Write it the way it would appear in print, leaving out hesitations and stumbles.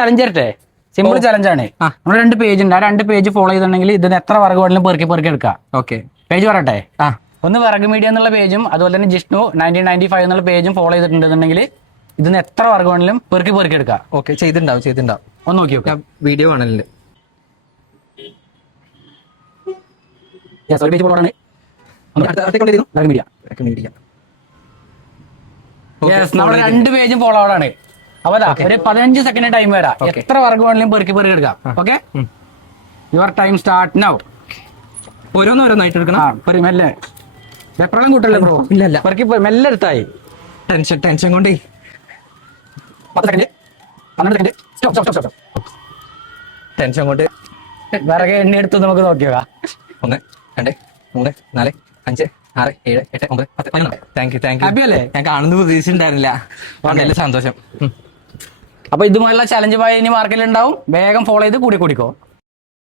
Challenge തരട്ടെ, simple ചലഞ്ചാണ്. നമ്മൾ 2 page ഉണ്ട്, ആ 2 പേജ് ഫോളോ ചെയ്തിട്ടുണ്ടെങ്കിൽ ഇതിന് എത്ര വർഗ് വേണമെങ്കിലും പെറുക്കി എടുക്കാം. ഓക്കെ, പേജ് പറയട്ടെ. ഒന്ന് വിറക് മീഡിയ എന്നുള്ള പേജും അതുപോലെ തന്നെ ജിഷ്ണു 1995 എന്നുള്ള പേജും ഫോളോ ചെയ്തിട്ടുണ്ടെന്നുണ്ടെങ്കിൽ ഇതിന് എത്ര വർഗ് വേണമെങ്കിലും പെറുക്കി എടുക്കാം. ഓക്കെ, ചെയ്തിട്ടുണ്ടാവും. ഒന്ന് നോക്കി നോക്കാം. വീഡിയോ ആണല്ലേ? പേജ് ഫോളോ ആണ് മീഡിയ. നമ്മുടെ 2 പേജും ഫോളോ ആണ്. അപ്പൊ ഒരു 15 സെക്കൻഡ് ടൈം വരാം. എത്ര വർഗ് വേണമെങ്കിലും പെറുക്കി എടുക്കാം. Okay, your time start now. ഓരോന്നായിട്ട് എടുക്കണം. മെല്ലെ വെപ്രളം കൂട്ടല്ലേ ബ്രോ? ഇല്ല, പെറുക്കി മെല്ലെ എടുത്തായി. ടെൻഷൻ കൊണ്ടേ. 10 സെക്കൻഡ്, 12 സെക്കൻഡ്. സ്റ്റോപ്പ്. ടെൻഷൻ കൊണ്ട് വിറകെ എണ്ണ എടുത്ത് നമുക്ക് നോക്കിയോക്കാം. 1 2 3 4 5 6 7 8 9 10 11. Thank you. ഹാപ്പി അല്ലേ? ഞാൻ കാണുന്ന പ്രതീക്ഷിച്ചിട്ടുണ്ടായിരുന്നില്ല. വളരെ സന്തോഷം. അപ്പൊ ഇതുപോലുള്ള ചലഞ്ച് ഇനി മാർക്കറ്റിൽ ഉണ്ടാവും. വേഗം ഫോളോ ചെയ്ത് കൂടിക്കോ.